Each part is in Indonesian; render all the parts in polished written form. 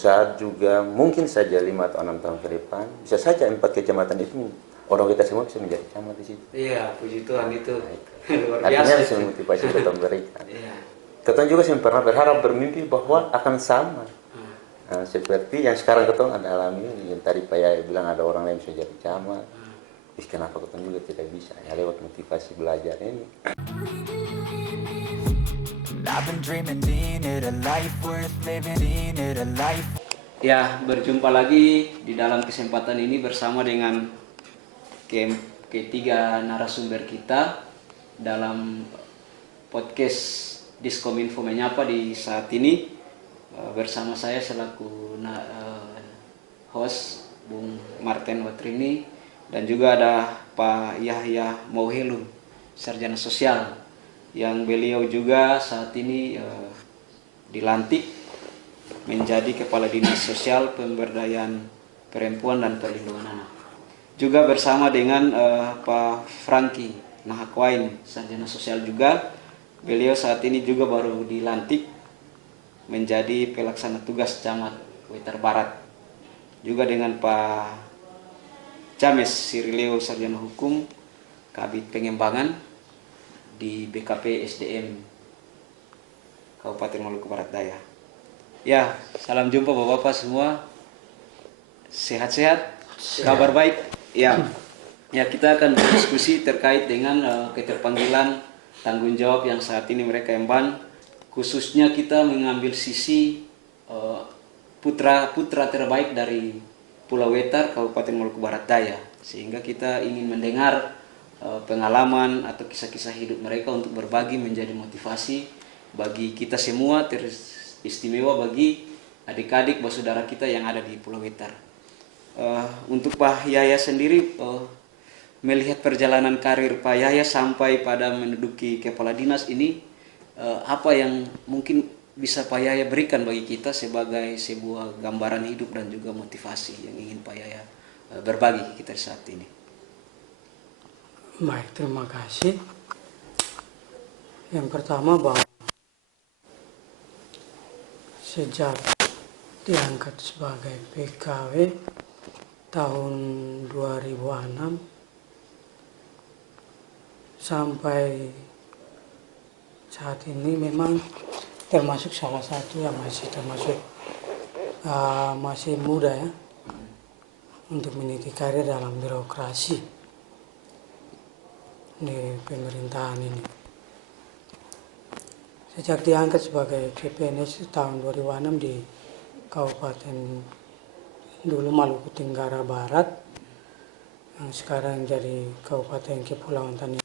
saat juga mungkin saja 5 atau 6 tahun ke depan bisa saja 4 kecamatan itu orang kita semua bisa menjadi camat di situ. Iya, puji Tuhan itu luar Artinya biasa bisa itu. memotivasi kita berikan. Iya. Kita juga pernah berharap bermimpi bahwa akan sama. Nah, seperti yang sekarang kita ada alami ini, yang tadi Pak Yaya bilang ada orang lain bisa jadi camat. Kenapa kita juga tidak bisa? Ya lewat motivasi belajar ini. Ya, berjumpa lagi di dalam kesempatan ini bersama dengan ketiga narasumber kita dalam podcast Diskominfo Menyapa di saat ini. Bersama saya selaku host Bung Martin Watrini, dan juga ada Pak Yahya Mauhelun, sarjana sosial, yang beliau juga saat ini dilantik menjadi Kepala Dinas Sosial Pemberdayaan Perempuan dan Perlindungan Anak. Juga bersama dengan Pak Franky Nahakwain, sarjana sosial juga. Beliau saat ini juga baru dilantik menjadi pelaksana tugas Camat Wetar Barat. Juga dengan Pak James Sirileo, sarjana hukum, Kabid Pengembangan di BKP SDM Kabupaten Maluku Barat Daya. Ya, salam jumpa Bapak-bapak semua. Sehat-sehat, kabar baik. Ya, kita akan berdiskusi terkait dengan keterpanggilan tanggung jawab yang saat ini mereka emban. Khususnya kita mengambil sisi putra terbaik dari Pulau Wetar, Kabupaten Maluku Barat Daya, sehingga kita ingin mendengar pengalaman atau kisah-kisah hidup mereka untuk berbagi menjadi motivasi bagi kita semua, istimewa bagi adik-adik saudara kita yang ada di Pulau Wetar. Untuk Pak Yaya sendiri, melihat perjalanan karir Pak Yaya sampai pada menduduki kepala dinas ini, apa yang mungkin bisa Pak Yaya berikan bagi kita sebagai sebuah gambaran hidup dan juga motivasi yang ingin Pak Yaya berbagi kita saat ini? Baik, terima kasih. Yang pertama bahwa sejak diangkat sebagai PKW tahun 2006 sampai saat ini memang termasuk salah satu yang masih muda ya untuk meniti karir dalam birokrasi di pemerintahan ini. Sejak diangkat sebagai CPNS tahun 2006 di Kabupaten dulu Maluku Tenggara Barat, yang sekarang jadi Kabupaten Kepulauan Tanimbar.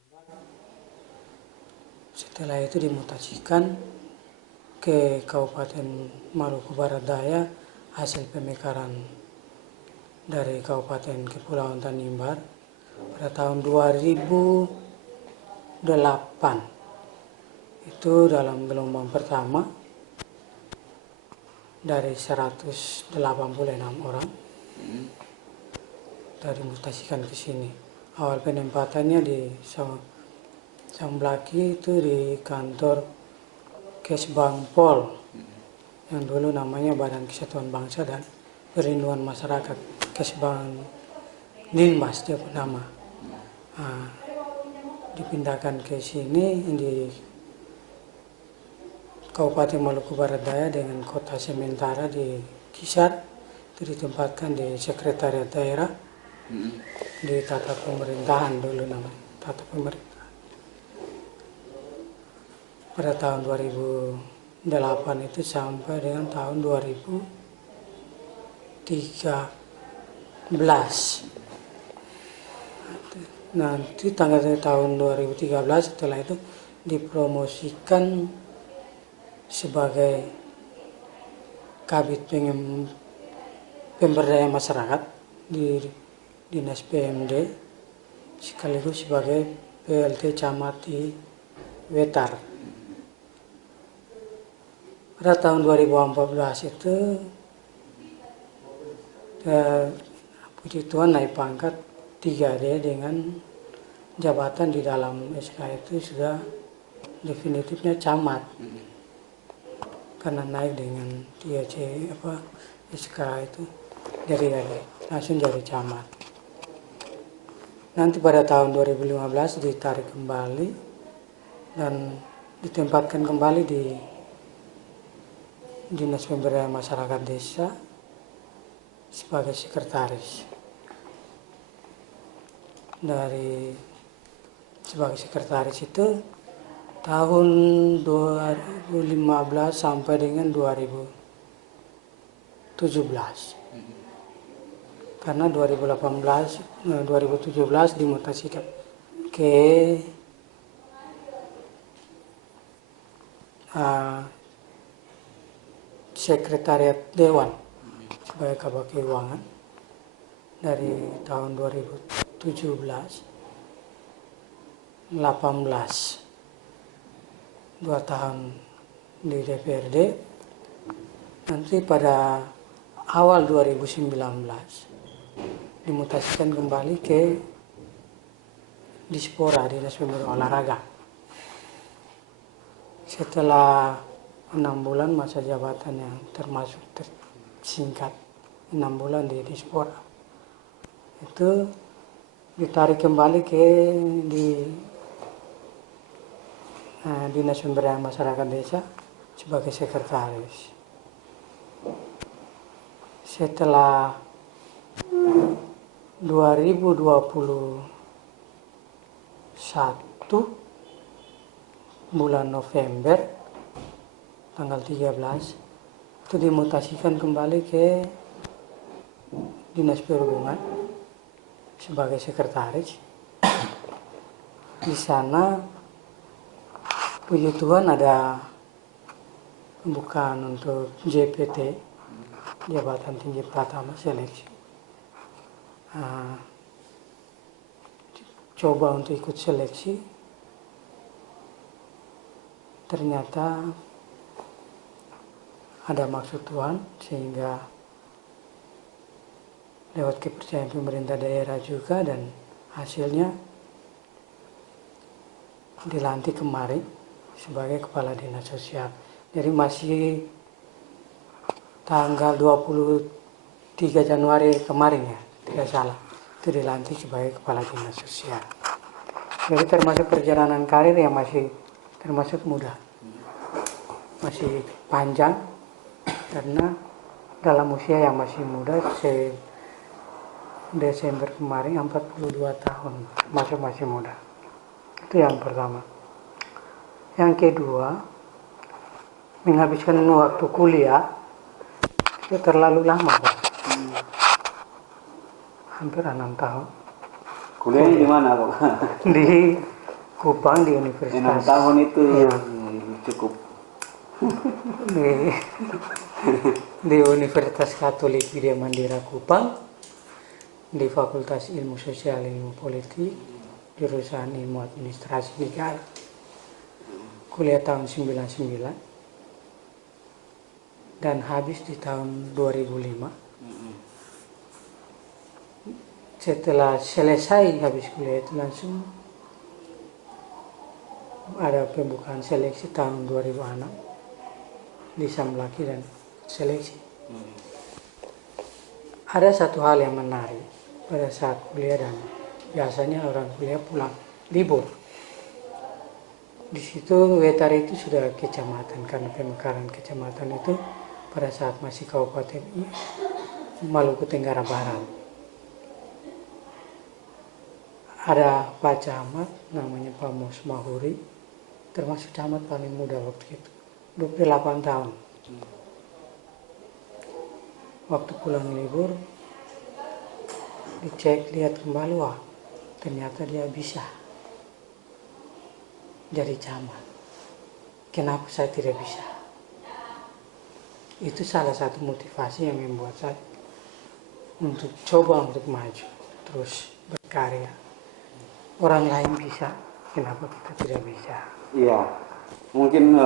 Setelah itu dimutasikan ke Kabupaten Maluku Barat Daya hasil pemekaran dari Kabupaten Kepulauan Tanimbar pada tahun 2008. Itu dalam gelombang pertama dari 186 orang dari mutasikan ke sini. Awal penempatannya di Samblaki, itu di kantor Kesbangpol yang dulu namanya Badan Kesatuan Bangsa dan Perlindungan Masyarakat, Kesbang Dinmas dia nama. Dipindahkan ke sini di Kabupaten Maluku Barat Daya dengan kota sementara di Kisar. Itu ditempatkan di Sekretariat Daerah di Tata Pemerintahan dulu namanya, Tata Pemerintahan. Pada tahun 2008 itu sampai dengan tahun 2013. Nanti tanggal tahun 2013 setelah itu dipromosikan sebagai Kabid Pemberdayaan Masyarakat di Dinas PMD, sekaligus sebagai PLT Camat di Wetar. Pada tahun 2014 itu puji Tuhan naik pangkat 3D dengan jabatan di dalam SK itu sudah definitifnya camat. Karena naik dengan SK itu jadi langsung jadi camat. Nanti pada tahun 2015 ditarik kembali dan ditempatkan kembali di Dinas Pemberdayaan Masyarakat Desa sebagai sekretaris. Sebagai sekretaris itu tahun 2015 sampai dengan 2017. Karena 2017 dimutasikan ke Sekretariat Dewan sebagai Kabak Keuangan dari tahun 2017 18 2 tahun di DPRD. Nanti pada awal 2019 dimutasikan kembali ke Dispora, Dinas Pemuda Olahraga. Setelah 6 bulan masa jabatan yang termasuk singkat 6 bulan di Dispora, itu ditarik kembali ke Dinas Pemberdayaan Masyarakat Desa sebagai sekretaris. Setelah 2021 bulan November tanggal 13 itu dimutasikan kembali ke Dinas Perhubungan sebagai sekretaris. Di sana puji Tuhan ada pembukaan untuk JPT, Jabatan Tinggi Pratama Seleksi. Coba untuk ikut seleksi, ternyata ada maksud Tuhan sehingga lewat kepercayaan pemerintah daerah juga, dan hasilnya dilantik kemarin sebagai Kepala Dinas Sosial. Jadi masih tanggal 23 Januari kemarin ya, tidak salah, itu dilantik sebagai Kepala Dinas Sosial. Jadi termasuk perjalanan karir yang masih termasuk muda, masih panjang, karena dalam usia yang masih muda, Desember kemarin 42 tahun, masih muda. Itu yang pertama. Yang kedua, menghabiskan waktu kuliah itu terlalu lama, Pak. Hampir 6 tahun. Kuliahnya di mana, Pak? Di Kupang, di 6 Universitas. tahun itu Iya. cukup. Di Universitas Katolik Widya Mandira Kupang, di Fakultas Ilmu Sosial Ilmu Politik, jurusan Ilmu Administrasi Negara. Kuliah tahun 99 dan habis di tahun 2005. Setelah selesai habis kuliah itu langsung ada pembukaan seleksi tahun 2006 di Samlaki dan seleksi. Ada satu hal yang menarik pada saat kuliah, dan biasanya orang kuliah pulang libur. Di situ Wetar itu sudah kecamatan, karena pemekaran kecamatan itu pada saat masih Kabupaten Maluku Tenggara Barat. Ada Pak Camat namanya Pak Mos Mahuri, termasuk camat paling muda waktu itu, 28 tahun. Waktu pulang libur dicek, lihat kembali, wah ternyata dia bisa jadi camat. Kenapa saya tidak bisa? Itu salah satu motivasi yang membuat saya untuk coba untuk maju, terus berkarya. Orang lain bisa, kenapa kita tidak bisa? Iya, mungkin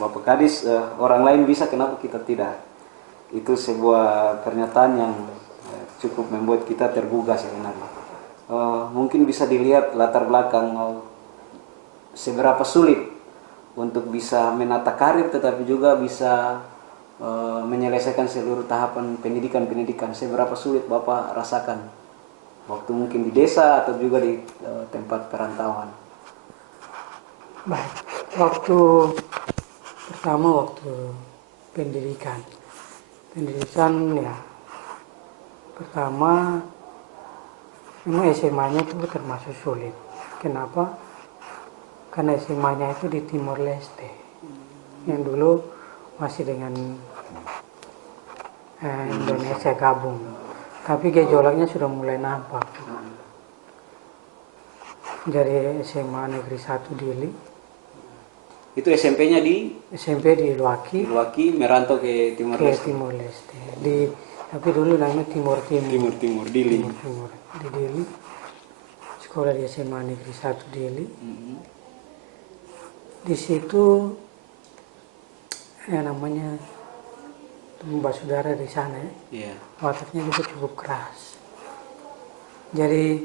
Bapak Kadis, orang lain bisa, kenapa kita tidak? Itu sebuah pernyataan yang cukup membuat kita tergugah sebenarnya. Mungkin bisa dilihat latar belakang seberapa sulit untuk bisa menata karir, tetapi juga bisa menyelesaikan seluruh tahapan pendidikan. Seberapa sulit Bapak rasakan waktu mungkin di desa atau juga di tempat perantauan? Baik, waktu pendidikan ya pertama memang SMA-nya itu termasuk sulit. Kenapa? Karena SMA-nya itu di Timor Leste, yang dulu masih dengan Indonesia gabung, tapi gejolaknya sudah mulai nampak. Dari SMA Negeri 1 Dili, Itu SMP-nya SMP di Luaki, merantau ke Timor Leste. Timor Leste. Tapi dulu namanya Timur Timur Dili. Timur di Dili. Sekolah di SMA Negeri 1 Dili. Di situ namanya Mbak Saudara di sana ya. Wataknya juga cukup keras. Jadi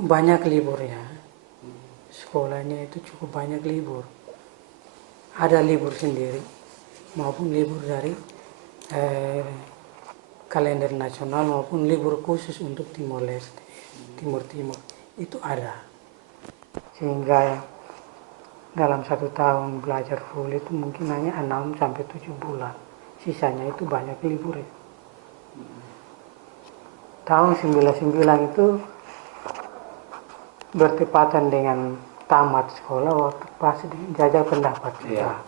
banyak liburnya. Sekolahnya itu cukup banyak libur. Ada libur sendiri maupun libur dari kalender nasional maupun libur khusus untuk Timor Leste, Timur itu ada. Sehingga dalam 1 tahun belajar full itu mungkin hanya 6 sampai 7 bulan. Sisanya itu banyak libur ya. Tahun 99 itu bertepatan dengan tamat sekolah waktu pas jajak pendapat juga.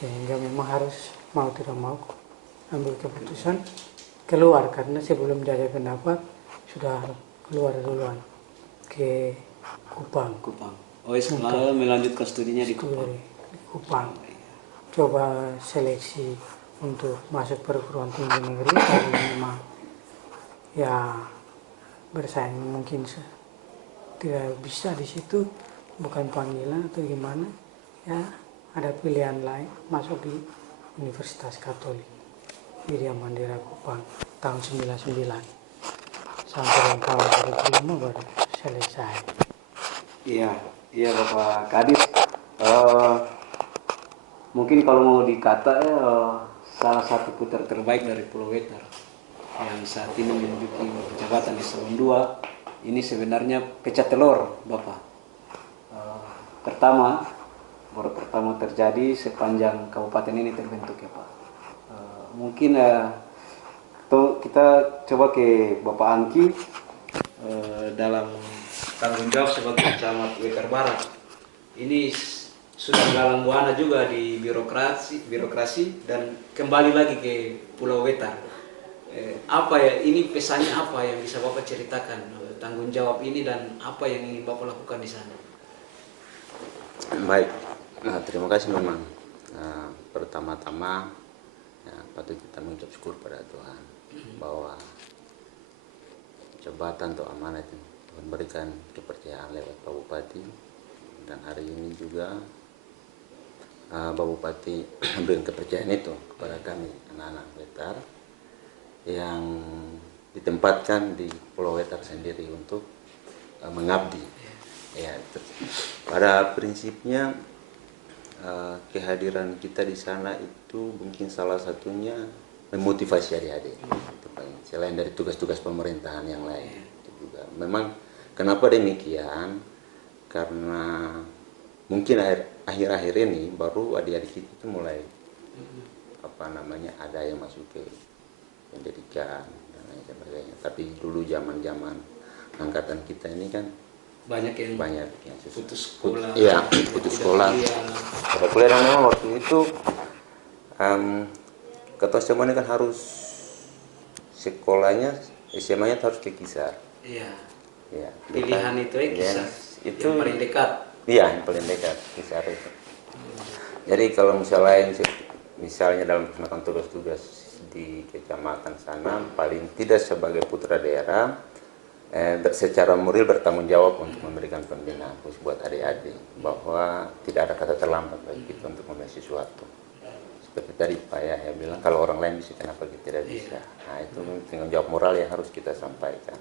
Sehingga memang harus mau tidak mau ambil keputusan keluar, karena sebelum jajak pendapat sudah keluar duluan ke Kupang. Lalu melanjutkan studinya di Kupang. Coba seleksi untuk masuk perguruan tinggi negeri, tapi memang ya bersaing mungkin tidak bisa di situ, bukan panggilan atau gimana ya, ada pilihan lain masuk di Universitas Katolik Widya Mandira Kupang tahun 99 sampai tahun 2005 baru selesai. Iya Bapak Kadis. Mungkin kalau mau dikata salah satu putra terbaik dari Pulau Wetar yang saat ini menduduki jabatan di Eselon 2 ini sebenarnya pecah telur Bapak. Baru pertama terjadi sepanjang kabupaten ini terbentuk ya Pak. Mungkin kita coba ke Bapak Angki dalam tanggung jawab sebagai camat Wetar Barat. Ini sudah galang buana juga di birokrasi dan kembali lagi ke Pulau Wetar. Apa ya ini pesannya, apa yang bisa Bapak ceritakan tanggung jawab ini dan apa yang ingin Bapak lakukan di sana? Baik, terima kasih memang. Pertama-tama ya, patut kita mengucap syukur pada Tuhan bahwa jabatan atau amanat ini Tuhan berikan kepercayaan lewat Pak Bupati, dan hari ini juga Pak Bupati memberikan kepercayaan itu kepada kami anak-anak Wetar yang ditempatkan di Pulau Wetar sendiri untuk mengabdi. Ya, pada prinsipnya kehadiran kita di sana itu mungkin salah satunya memotivasi adik-adik. Selain dari tugas-tugas pemerintahan yang lain, itu juga. Memang kenapa demikian? Karena mungkin akhir-akhir ini baru adik-adik itu mulai ada yang masuk ke pendidikan dan lain sebagainya. Tapi dulu zaman angkatan kita ini kan banyak yang putus sekolah. Iya, putus sekolah. Pada kuliah memang waktu itu ketua semuanya kan harus sekolahnya SMA-nya harus ke Kisar. Iya. Ya, pilihan itu Kisar. Itu yang paling dekat. Iya, yang paling dekat Kisar itu. Jadi kalau misalnya dalam melakukan tugas-tugas di kecamatan sana, paling tidak sebagai putra daerah secara moral bertanggung jawab untuk memberikan pembinaan khusus buat adik-adik, bahwa tidak ada kata terlambat bagi kita untuk memulai sesuatu. Seperti tadi Pak Yahya bilang, kalau orang lain bisa, kenapa kita tidak bisa? Nah, itu tanggung jawab moral yang harus kita sampaikan,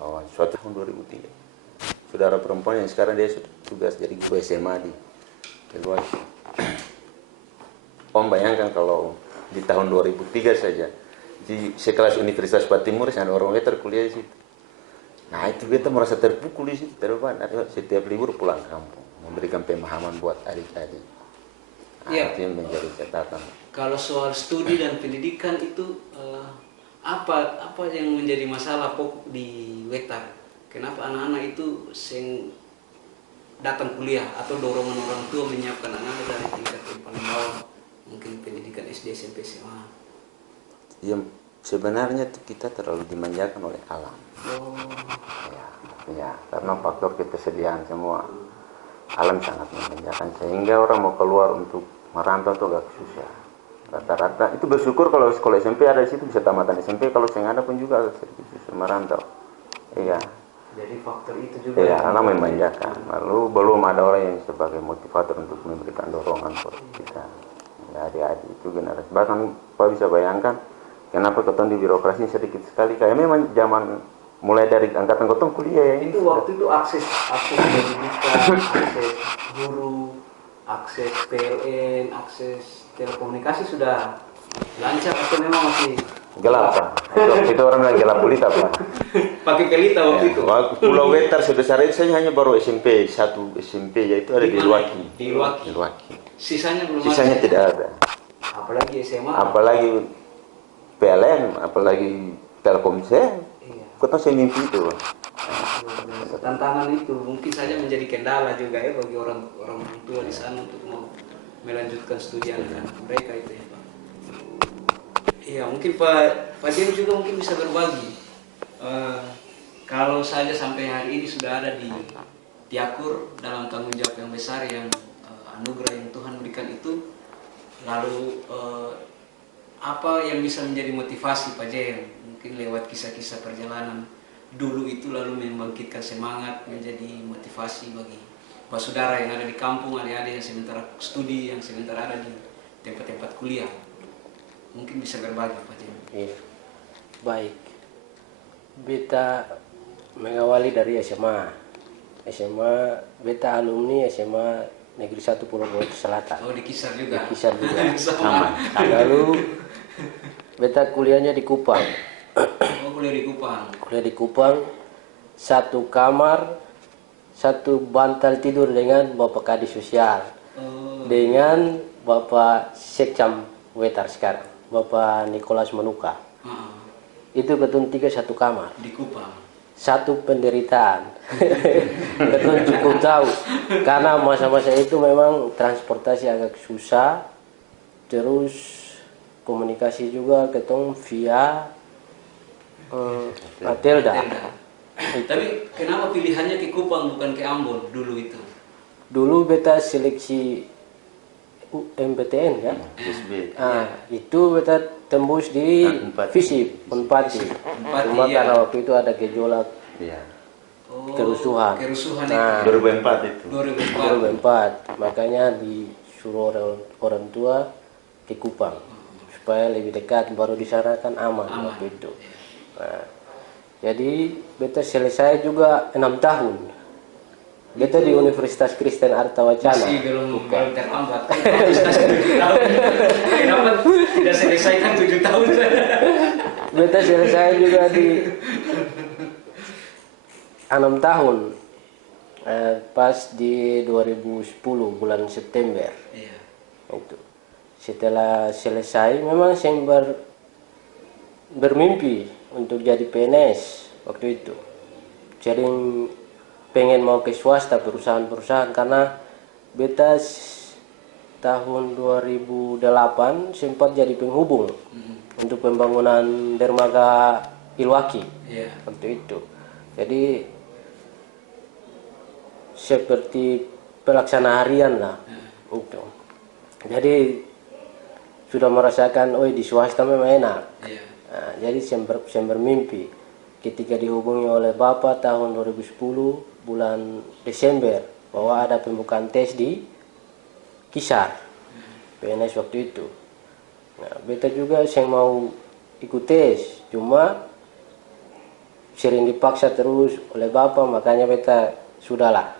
bahwa suatu tahun 2003 saudara perempuan yang sekarang dia sudah tugas jadi guru SMA di Luas, Om bayangkan kalau di tahun 2003 saja di sekelas Universitas Patimur ada orang weter kuliah di situ. Nah itu kita merasa terpukul di situ, setiap libur pulang kampung memberikan pemahaman buat adik-adik. Nah, Iya. itu yang menjadi catatan. Kalau soal studi dan pendidikan itu apa yang menjadi masalah pokok di Wetar? Kenapa anak-anak itu datang kuliah atau dorongan orang tua menyiapkan anak-anak dari tingkat yang paling bawah, mungkin pendidikan SD, SMP, SMA? Ya, sebenarnya tuh kita terlalu dimanjakan oleh alam. Oh, Ya, karena faktor ketersediaan semua. Alam sangat memanjakan sehingga orang mau keluar untuk merantau tuh agak susah. Rata-rata itu bersyukur kalau sekolah SMP ada di situ bisa tamatan SMP, kalau yang ada pun juga agak sedikit susah merantau. Iya. jadi faktor itu juga. Iya, alam memanjakan. Lalu belum ada orang yang sebagai motivator untuk memberikan dorongan buat kita. Ya, adik-adik itu generasi. Bahkan Pak bisa bayangkan kenapa ketemu di birokrasi sedikit sekali. Kayak memang zaman mulai dari angkatan ketemu kuliah ya. Itu waktu itu akses pendidikan, akses guru, akses PLN, akses telekomunikasi sudah lancar atau memang masih Gelap Pak. Itu orang bilang gelap gulita Pak. pakai kelita waktu itu? Waktu Pulau Wetar sebesar itu saya hanya baru SMP, satu SMP yaitu ada di Luaki. Di Luaki. Di Luaki. Sisanya belum Sisanya ada. tidak ada. Apalagi SMA. Apalagi PLN, apalagi Telkomsel. Iya. Kota saya mimpi itu. Pak. Tantangan itu mungkin saja menjadi kendala juga ya bagi orang tua di sana untuk mau melanjutkan studi anak mereka itu ya Pak. Iya, mungkin Pak Jem juga mungkin bisa berbagi. Kalau saja sampai hari ini sudah ada di Tiakur dalam tanggung jawab yang besar yang anugerah yang Tuhan berikan itu, lalu apa yang bisa menjadi motivasi Pak Jem? Mungkin lewat kisah-kisah perjalanan dulu itu lalu membangkitkan semangat, menjadi motivasi bagi Pak Saudara yang ada di kampung, adik-adik yang sementara studi, yang sementara ada di tempat-tempat kuliah. Mungkin bisa berbagi Pak Jem. Iya. Baik. Beta mengawali dari SMA. Beta alumni SMA Negeri 1 Pulau Bawah Selatan. Oh, di Kisar juga. Di Kisar juga. Sama. Lalu beta kuliahnya di Kupang. Oh, kuliah di Kupang. Kuliah di Kupang, satu kamar, satu bantal tidur dengan Bapak Kadis Sosial. Oh, Dengan Bapak Sekcam Wetar sekarang, Bapak Nikolas Manuka. Itu ketun 3 satu kamar. di Kupang. Satu penderitaan. Ketun cukup tahu. Karena masa-masa itu memang transportasi agak susah. Terus komunikasi juga ketun via Matelda. Tapi kenapa pilihannya ke Kupang bukan ke Ambon dulu itu? Dulu beta seleksi MPTN kan. SB. Itu beta tembus di Unpati. FISIP, Unpati. Cuma iya. karena waktu itu ada gejolak Iya. Oh, kerusuhan. Kerusuhan Nah, itu. 2004 itu. 2004. 2004, makanya disuruh orang tua ke Kupang supaya lebih dekat, baru di sana kan aman waktu itu. Nah, jadi beta selesai juga 6 tahun. Beta di Universitas Kristen Arta Wacana. Masih belum terlambat. Kenapa tidak selesaikan 7 tahun? Beta selesai juga di 6 tahun. Pas di 2010 bulan September. Iya. Itu. Setelah selesai memang saya bermimpi untuk jadi PNS waktu itu. Jadi pengen mau ke swasta perusahaan-perusahaan karena beta tahun 2008 sempat jadi penghubung untuk pembangunan dermaga Ilwaki Iya. waktu itu. Jadi seperti pelaksana harian lah itu. Jadi sudah merasakan, oh di swasta memang enak. Iya. Nah, jadi saya bermimpi ketika dihubungi oleh Bapak tahun 2010 bulan Desember bahwa ada pembukaan tes di Kisar PNS waktu itu. Nah, beta juga saya mau ikut tes, cuma sering dipaksa terus oleh Bapak, makanya beta sudahlah,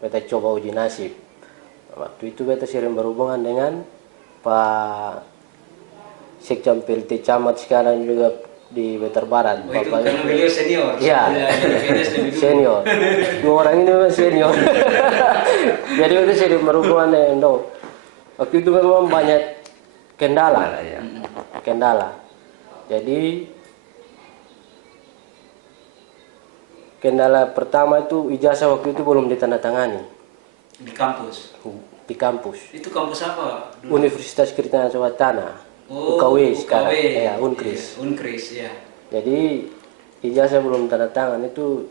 beta coba uji nasib. Waktu itu beta sering berhubungan dengan Pak Sekjam PLT Camat sekarang juga di Wetar Barat. Oh, itu karena beliau senior. Iya, Jadi PNS lebih dulu. senior. Dua orang ini memang senior. Jadi itu saya berhubungan dengan Indo. Waktu itu memang banyak kendala. Ya. Kendala. Jadi kendala pertama itu ijazah waktu itu belum ditandatangani Di kampus. di kampus. Itu kampus apa? Dulu? Universitas Krishna Swatana. Oh, UKW sekarang. UKW. Ya, Unkris. Iya, Unkris ya. Jadi ijazah belum tanda tangan itu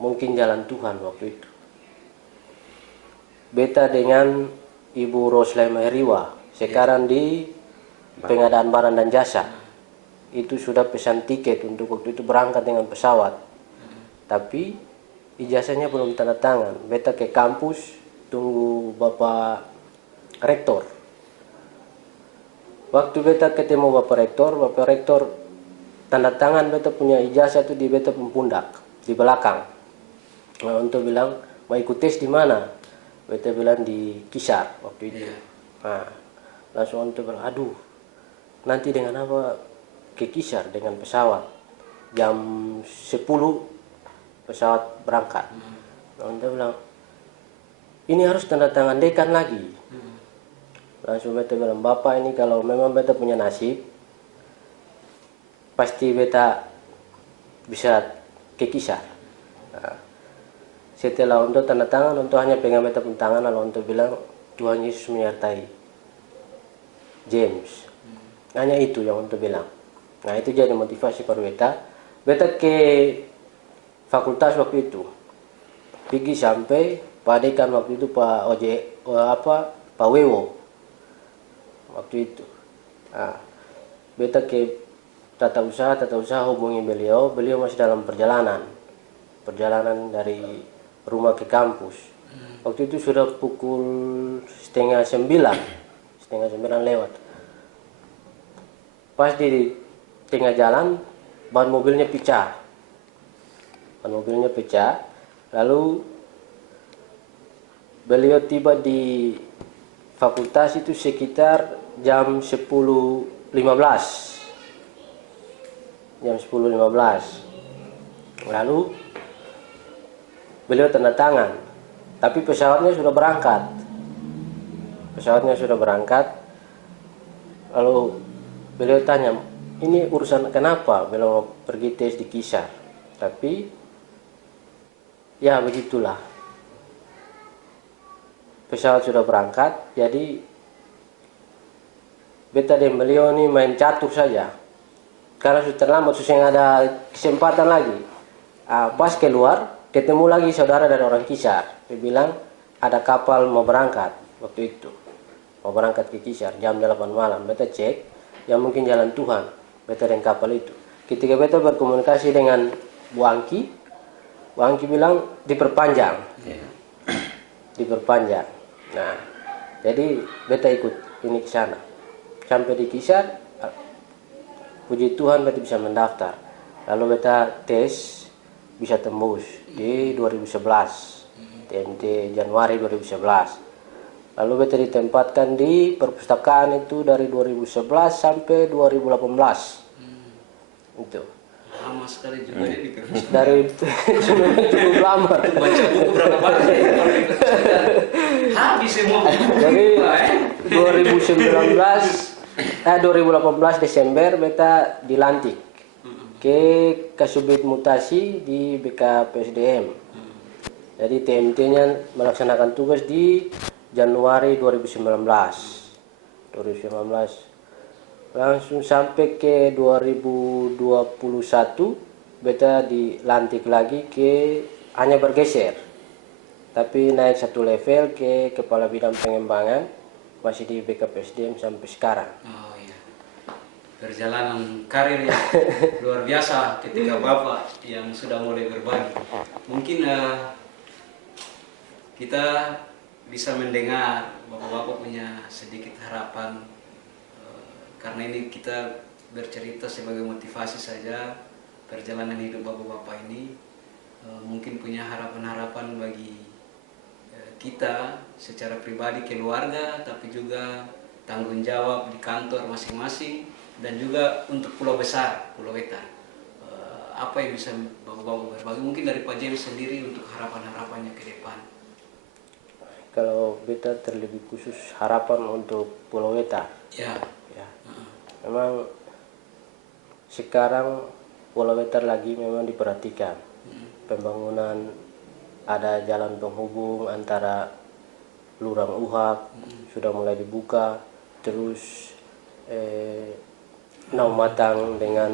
mungkin jalan Tuhan waktu itu. Beta dengan Ibu Roslema Heriwa sekarang di pengadaan barang dan jasa. Itu sudah pesan tiket untuk waktu itu berangkat dengan pesawat. Tapi ijazahnya belum tanda tangan. Beta ke kampus tunggu Bapak Rektor. Waktu beta ketemu Bapak Rektor tanda tangan beta punya ijazah itu di beta pundak di belakang. Nah, untuk bilang mau ikut tes di mana? Beta bilang di Kisar waktu itu. Iya. Nah, langsung untuk bilang, aduh, nanti dengan apa ke Kisar dengan pesawat jam 10 pesawat berangkat. Nah, untuk bilang ini harus tanda tangan dekan lagi. Langsung beta bilang, Bapak ini kalau memang beta punya nasib, pasti beta bisa ke Kisar. Nah, setelah untuk tanda tangan, untuk hanya pegang beta pun tangan, lalu untuk bilang Tuhan Yesus menyertai James. Hanya itu yang untuk bilang. Nah, itu jadi motivasi pada beta. Beta ke fakultas waktu itu, pergi sampai Pak Dekan waktu itu Pak Wewo waktu itu. Nah, beta ke tata usaha hubungi beliau masih dalam perjalanan dari rumah ke kampus. Waktu itu sudah pukul setengah sembilan lewat. Pas di tengah jalan ban mobilnya pecah, lalu beliau tiba di fakultas itu sekitar jam 10.15. Lalu beliau tanda tangan, tapi pesawatnya sudah berangkat. Lalu beliau tanya, ini urusan kenapa beliau pergi tes di Kisar? Tapi ya begitulah, pesawat sudah berangkat. Jadi beta dan beliau ini main catur saja, karena sudah terlambat, susah ada kesempatan lagi. Pas keluar ketemu lagi saudara dari orang Kisar. Dia bilang ada kapal mau berangkat waktu itu, mau berangkat ke Kisar jam 8 malam. Beta cek, ya mungkin jalan Tuhan. Beta dan kapal itu. Ketika beta berkomunikasi dengan Bu Angki bilang diperpanjang. Nah, jadi beta ikut ini ke sana. Sampai di Kisar, puji Tuhan beta bisa mendaftar. Lalu beta tes bisa tembus di 2011, TMT Januari 2011. Lalu beta ditempatkan di perpustakaan itu dari 2011 sampai 2018. Itu. Lama sekali juga ya di perpustakaan. Dari cukup lama. Baca buku berapa banyak? Habis semua buku. Jadi 2018 Desember beta dilantik ke Kasubit Mutasi di BKPSDM. Jadi TMT-nya melaksanakan tugas di Januari 2019. Langsung sampai ke 2021 beta dilantik lagi hanya bergeser, tapi naik satu level ke Kepala Bidang Pengembangan, masih di BKPSDM sampai sekarang. Oh iya, perjalanan karir yang luar biasa ketika Bapak yang sudah mulai berbagi. Mungkin kita bisa mendengar Bapak-Bapak punya sedikit harapan, karena ini kita bercerita sebagai motivasi saja perjalanan hidup Bapak-Bapak ini. Mungkin punya harapan-harapan bagi kita secara pribadi, keluarga, tapi juga tanggung jawab di kantor masing-masing dan juga untuk Pulau Besar, Pulau Wetar. Apa yang bisa Bapak-Bapak berbagi mungkin dari Pak James sendiri untuk harapan-harapannya ke depan? Kalau beta terlebih khusus harapan untuk Pulau Wetar. Ya. Ya. Memang sekarang Pulau Wetar lagi memang diperhatikan. Pembangunan, ada jalan penghubung antara Lurang Uhak sudah mulai dibuka, terus Naumatang dengan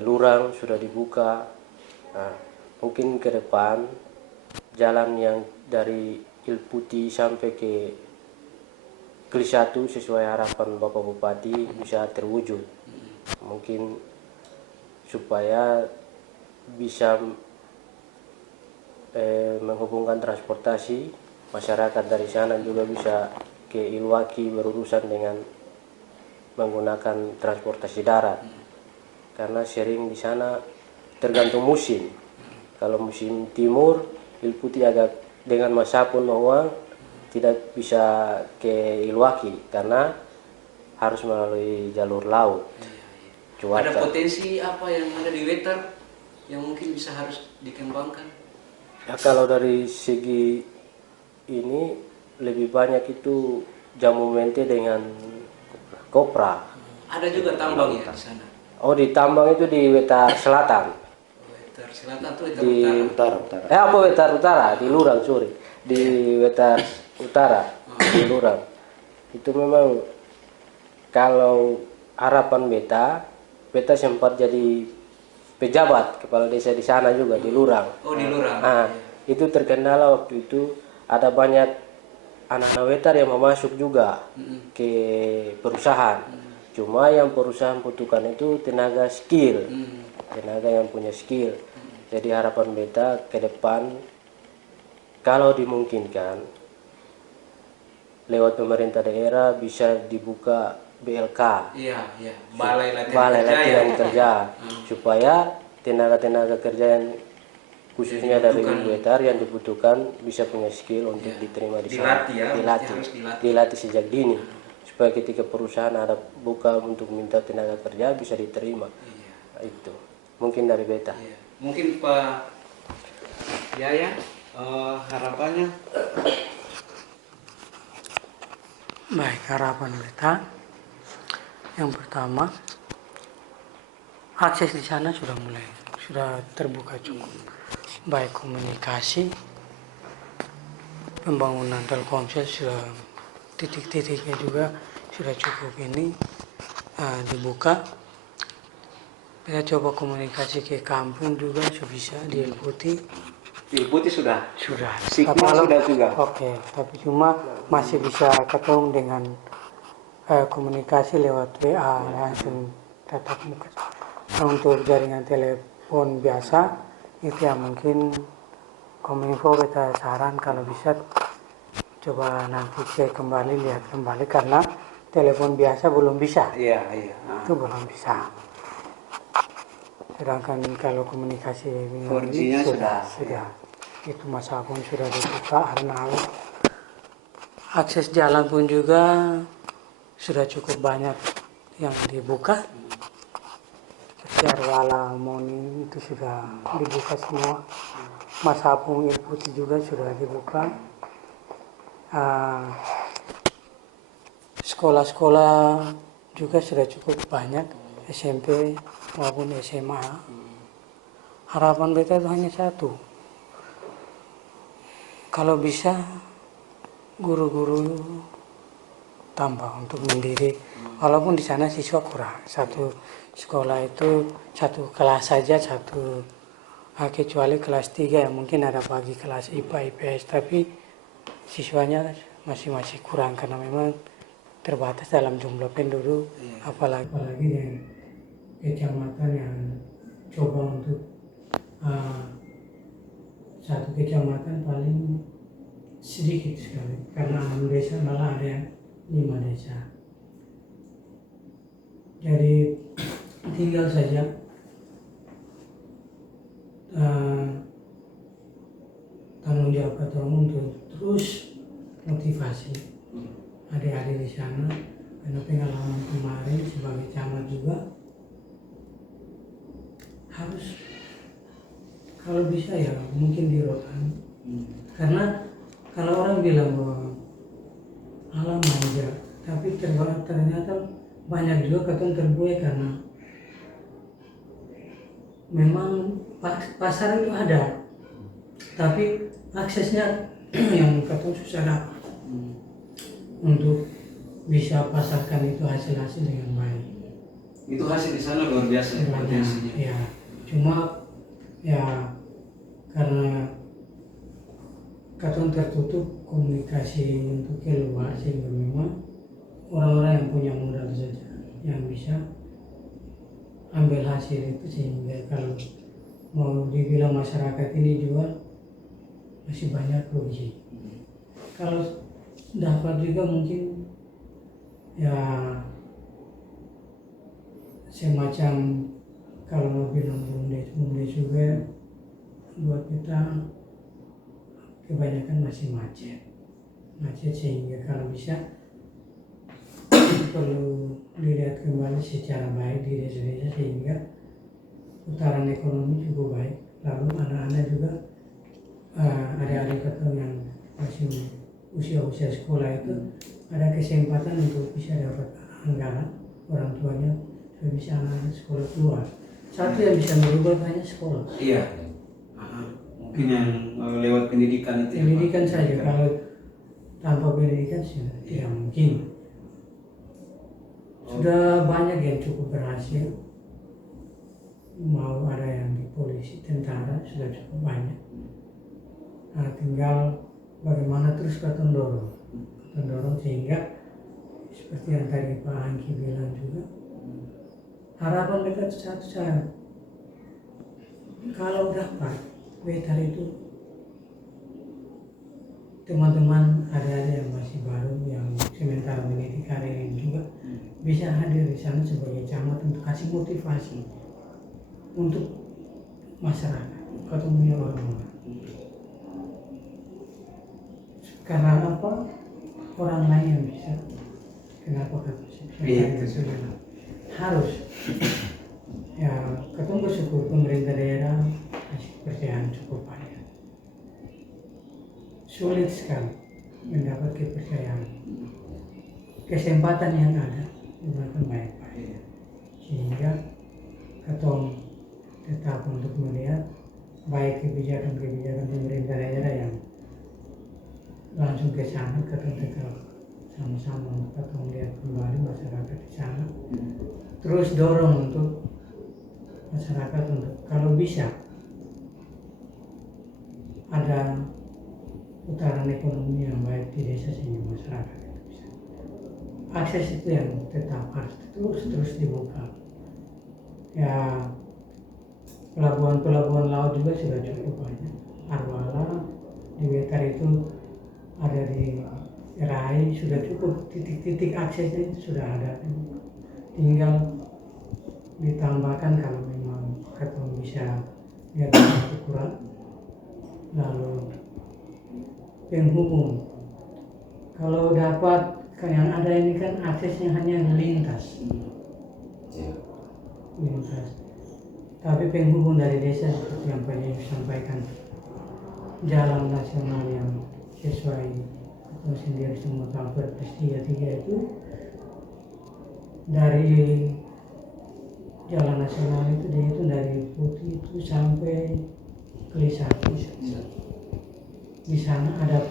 Lurang sudah dibuka. Nah, mungkin ke depan jalan yang dari Il Putih sampai ke Klis 1 sesuai harapan Bapak Bupati bisa terwujud. Mungkin supaya bisa menghubungkan transportasi masyarakat dari sana juga bisa ke Iluwaki berurusan dengan menggunakan transportasi darat, karena sering di sana tergantung musim. Kalau musim timur Il Putih agak dengan Masapun Mawang tidak bisa ke Iluwaki karena harus melalui jalur laut. Cuaca. Ada potensi apa yang ada di Wetar yang mungkin bisa harus dikembangkan? Ya, kalau dari segi ini lebih banyak itu jamu mente dengan kopra. Ada juga tambang ya di sana. Oh, di tambang itu di Wetar Selatan. Wetar Selatan tuh Wetar Di Utara. Utara. apa Wetar Utara? Di Lurang, sorry. Di Wetar Utara, di Lurang. Itu memang kalau harapan beta sempat jadi pejabat kepala desa di sana juga di Lurang. Oh, di Lurang. Nah, itu terkendala waktu itu ada banyak anak-anak Wetar yang mau masuk juga ke perusahaan. Cuma yang perusahaan butuhkan itu tenaga skill, tenaga yang punya skill. Jadi harapan beta ke depan kalau dimungkinkan lewat pemerintah daerah bisa dibuka BLK. Iya. Balai latihan kerja supaya tenaga-tenaga kerja yang khususnya dari Wetar yang dibutuhkan bisa punya skill untuk diterima di sana. Dilatih sejak dini supaya ketika perusahaan ada buka untuk minta tenaga kerja bisa diterima. Itu mungkin dari beta. Mungkin Pak Yaya harapannya? Baik, harapan kita yang pertama, akses di sana sudah terbuka cukup, baik komunikasi, pembangunan Telkomsel sudah titik-titiknya juga sudah cukup ini dibuka. Kita coba komunikasi ke kampung juga bisa di Il Putih. Il Putih sudah. Sigma sudah juga. Oke, tapi cuma masih bisa ketemu dengan komunikasi lewat WA langsung tatap muka. Nah, untuk jaringan telepon biasa itu ya mungkin Kominfo kita saran kalau bisa coba nanti lihat kembali karena telepon biasa belum bisa. Iya. Itu belum bisa. Sedangkan kalau komunikasi 4G-nya sudah. Itu masa pun sudah dibuka Arnaud. Akses jalan pun juga sudah cukup banyak yang dibuka. Jarwala Moni itu sudah dibuka semua. Masapung Il Putih juga sudah dibuka. Sekolah-sekolah juga sudah cukup banyak, SMP maupun SMA. Harapan beta itu hanya satu, kalau bisa guru-guru tambah untuk mendidik, walaupun di sana siswa kurang, satu sekolah itu satu kelas saja, kecuali kelas 3 yang mungkin ada bagi kelas IPA IPS, tapi siswanya masih kurang karena memang terbatas dalam jumlah penduduk, apalagi yang kecamatan yang coba untuk satu kecamatan paling sedikit sekali, karena 6 desa malah ada yang 5 desa. Jadi tinggal saja tanggung jawab ketua umum untuk terus motivasi adik-adik di sana, karena pengalaman kemarin sebagai camat juga harus kalau bisa ya mungkin dirotan. Karena kalau orang bilang bahwa alam manja, tapi ternyata banyak juga katong terbuai karena memang pasar itu ada, tapi aksesnya yang katong susah dapat untuk bisa pasarkan itu hasil-hasil dengan baik. Itu hasil di sana luar biasa potensinya. Ya, cuma ya karena katong tertutup komunikasi untuk keluar, sehingga memang orang-orang yang punya modal saja yang bisa ambil hasil itu, sehingga kalau mau dibilang masyarakat ini jual masih banyak rugi. Kalau dapat juga mungkin ya semacam kalau mau bilang bumdes juga buat kita kebanyakan masih macet sehingga kalau bisa perlu dilihat kembali secara baik di desa-desa sehingga putaran ekonomi cukup baik. Lalu anak-anak juga adik-adik kita yang masih usia sekolah itu ada kesempatan untuk bisa dapat anggaran, orang tuanya supaya bisa anak sekolah keluar. Satu yang bisa merubah banyak sekolah. Iya. Mungkin yang lewat pendidikan itu. Pendidikan saja, kalau tanpa pendidikan sudah tidak mungkin. Sudah banyak yang cukup berhasil. Mau ada yang di polisi, tentara sudah cukup banyak. Nah, tinggal bagaimana terus kita dorong sehingga seperti yang tadi Pak Angki bilang juga, harapan dekat satu syarat. Kalau dapat wetar itu teman-teman ada yang masih baru yang sementara meniti karir ini juga bisa hadir di sana sebagai camat untuk kasih motivasi untuk masyarakat ketemu orang-orang. Karena apa? Orang lain yang bisa. Kenapa kata harus ya ketemu bersyukur pemerintah daerah kasih kepercayaan cukup banyak. Sulit sekali mendapat kepercayaan. Kesempatan yang ada gunakan baik-baik sehingga ketong tetap untuk melihat baik kebijakan-kebijakan pemerintah daerah yang langsung ke sana, ketong tetap sama-sama untuk ketong lihat kembali masyarakat di sana. Terus dorong untuk masyarakat untuk kalau bisa ada putaran ekonomi yang baik di desa sehingga masyarakat itu bisa. Akses itu yang tetap harus terus dibuka. Ya pelabuhan laut juga sudah cukup banyak. Arwala di Wetar itu ada di Rai sudah cukup, titik-titik aksesnya itu sudah ada. Tinggal ditambahkan kalau memang ketemu bisa lihat kurang. Lalu penghubung, kalau dapat yang ada ini kan aksesnya hanya lintas, tapi penghubung dari desa seperti yang Pak Yus sampaikan, jalan nasional yang sesuai atau sendiri semua tahu Perpres 33 itu dari jalan nasional itu dihitung dari Putih itu sampai Klisatu. Di sana ada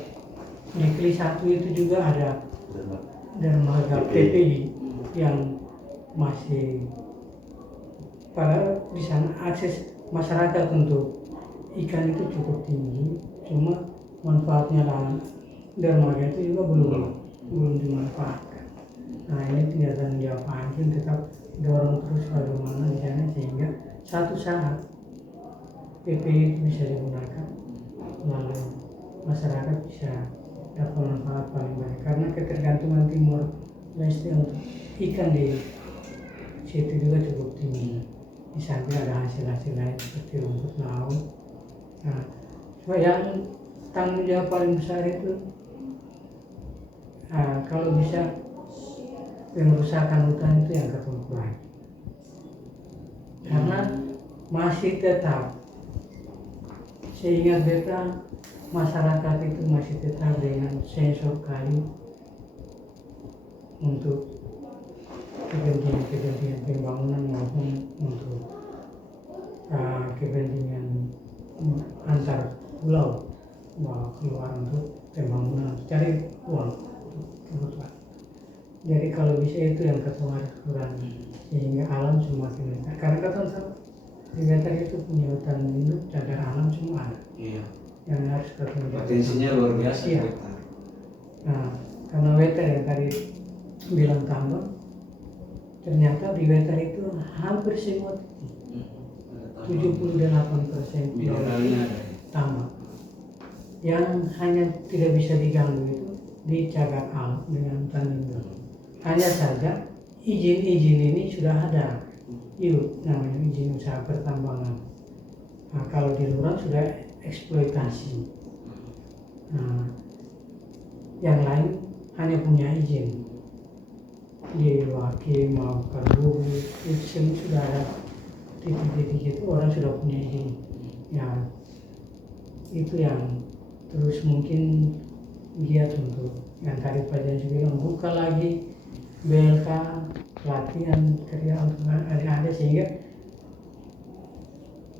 di Klisatu itu juga ada dermaga PPI yang masih pada di sana akses masyarakat untuk ikan itu cukup tinggi, cuma manfaatnya dalam dermaga itu juga belum dimanfaatkan. Nah ini tinggal tanggung jawab Angkin tetap dorong terus bagaimana di sana sehingga satu saat PPI itu bisa digunakan, lalu masyarakat bisa dapat manfaat paling banyak karena ketergantungan Timur Leste untuk ikan di situ juga cukup tinggi. Di samping ada hasil-hasil lain seperti rumput laut. Nah, yang tanggung jawab paling besar itu kalau bisa pengerusakan hutan itu yang ketumpuan, karena masih tetap seingat beta masyarakat itu masih tetap dengan sensor kayu untuk kepentingan pembangunan maupun untuk kepentingan antar pulau keluar untuk pembangunan, cari uang untuk kebutuhan. Jadi kalau bisa itu yang ketemu harus kurangi sehingga alam semakin meningkat. Karena kata di Wetar itu punya hutan lindung, cagar alam semua ada. Iya. Yang harus ketemu. Potensinya luar biasa. Iya. Nah, karena Wetar yang tadi bilang tambang, ternyata di Wetar itu hampir semua 78% mineralnya ada. tambang. Yang hanya tidak bisa diganggu itu di cagar alam dengan hutan lindung. Hanya saja izin-izin ini sudah ada, namanya izin usaha pertambangan. Nah, kalau di luar sudah eksploitasi. Nah, yang lain hanya punya izin. Di Waki mau Karbubu itu semua sudah ada titik-titik itu orang sudah punya izin. Ya, itu yang terus mungkin giat untuk yang tadi Pak Jansi bilang buka lagi BLK pelatihan kerja untuk adik-adik sehingga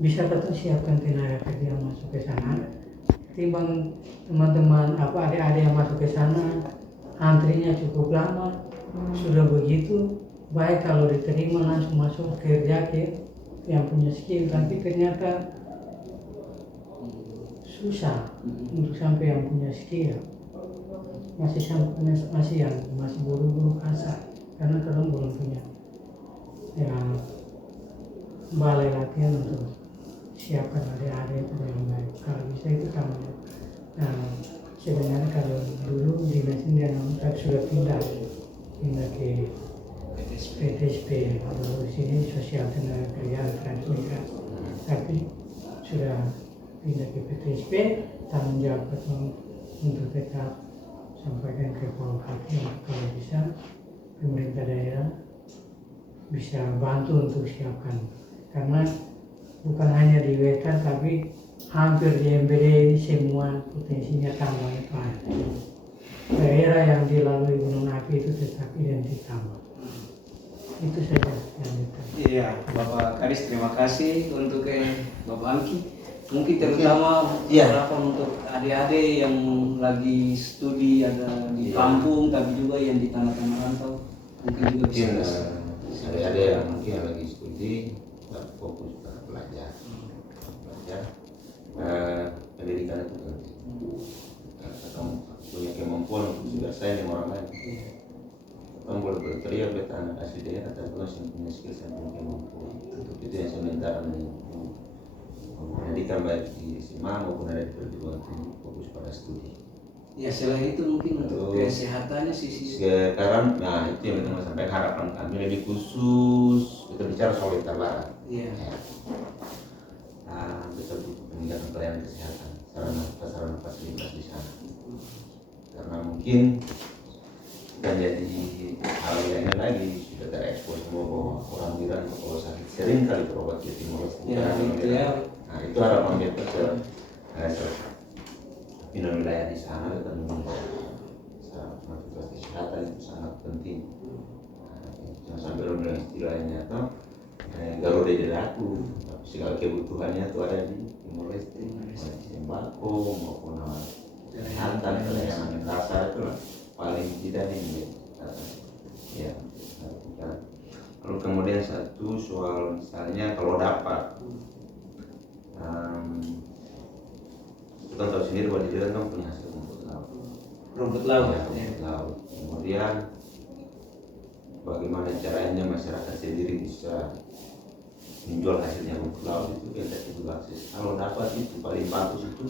bisa tetap siapkan tenaga kerja yang masuk ke sana. Timbang teman-teman adik-adik yang masuk ke sana antrinya cukup lama, sudah begitu baik kalau diterima langsung masuk kerja ke yang punya skill, tapi ternyata susah untuk sampai yang punya skill. Masih buru-buru kasar karena kalian belum punya yang balai latihan untuk siapkan adik-adik itu dengan baik. Kalau bisa itu tambah. Nah, sebenarnya kalau dulu di mesin dia sudah pindah ke PTSP, kalau di sini sosial tenaga kerja transmigrasi, tapi sudah pindah ke PTSP, tanggung jawab untuk tetap sampaikan ke Polkati kalau bisa pemerintah daerah bisa bantu untuk siapkan, karena bukan hanya di Wetar tapi hampir di MBD ini semua potensinya tambang itu ada. Daerah yang dilalui gunung api itu tetap identik tambang. Itu saja yang kita. Iya, Bapak Kadis terima kasih untuk Bapak Angki. Mungkin terutama harapan untuk adik-adik yang lagi studi ada di kampung tapi juga yang di tanah-tanah rantau mungkin juga bisa. Ada yang mungkin lagi studi fokus pada belajar. Pendidikan itu penting. Kita punya kemampuan untuk juga saya dengan orang lain. Orang boleh berteriak ke tanah asli daerah tapi orang yang punya skill dan punya kemampuan. Untuk itu yang sementara pendidikan baik di SMA maupun ada di perguruan tinggi fokus pada studi. Ya selain itu mungkin untuk kesehatannya sisi sekarang, nah itu yang kita sampai harapan kami lebih khusus kita bicara soal Wetar Barat. Iya. Nah, bisa butuh peningkatan pelayanan kesehatan, sarana fasilitas di sana. Karena mungkin dan jadi hal yang lagi sudah terekspos semua orang bilang kalau sakit sering kali berobat di Timur Leste. Nah itu harapan kita ke pimpinan wilayah di sana dan fasilitas kesehatan itu sangat penting. Jangan sampai orang bilang istilahnya atau Garuda jadi laku, tapi segala kebutuhannya itu ada di Timur Leste, sembako maupun kesehatan, pelayanan dasar itu lah paling tidak ini ya. Lalu kemudian satu soal misalnya kalau dapat kita tahu sendiri bahwa di dalam kan punya hasil rumput laut ya. Kemudian bagaimana caranya masyarakat sendiri bisa menjual hasilnya rumput laut itu kita juga akses. Kalau dapat itu paling bagus itu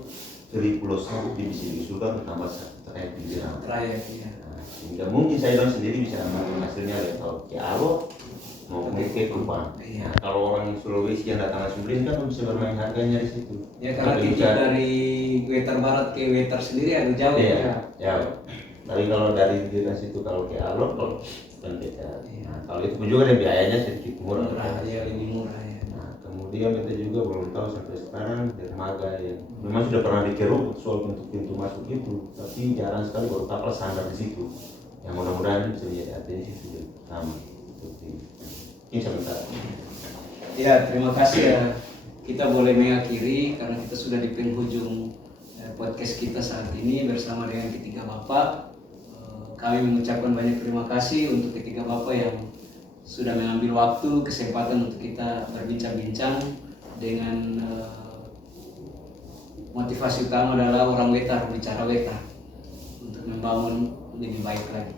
dari Pulau Sabu bisa disusulkan tambah trayek di dalam. Sehingga mungkin saya bilang sendiri bisa ambil hasilnya dari Laut Cialo maupun ke Kupang. Nah, kalau orang Sulawesi yang datang ke Sumberin kan bisa bermain harganya di situ. Ya karena kita dari Wetar Barat ke Wetar sendiri agak jauh. Iya, jauh. Tapi kalau dari dinas itu kalau ke Alor kalau pendekat. Nah, kalau itu pun juga dan biayanya sedikit murah. Ya lebih murah ya. Nah, kemudian kita juga belum tahu sampai sekarang dermaga yang memang sudah pernah dikeruk soal pintu masuk itu, tapi jarang sekali baru kapal sandar di situ. Yang mudah-mudahan bisa jadi atensi sudah sama seperti ini sementara. Ya, terima kasih ya. Kita boleh mengakhiri karena kita sudah di penghujung podcast kita saat ini bersama dengan ketiga Bapak. Kami mengucapkan banyak terima kasih untuk ketiga Bapak yang sudah mengambil waktu, kesempatan untuk kita berbincang-bincang dengan motivasi utama adalah orang Wetar, bicara Wetar untuk membangun lebih baik lagi.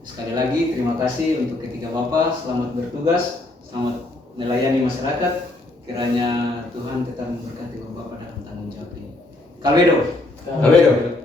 Sekali lagi terima kasih untuk ketiga Bapak, selamat bertugas, selamat melayani masyarakat. Kiranya Tuhan tetap memberkati Bapak dalam tanggung jawab ini. Kalwedo.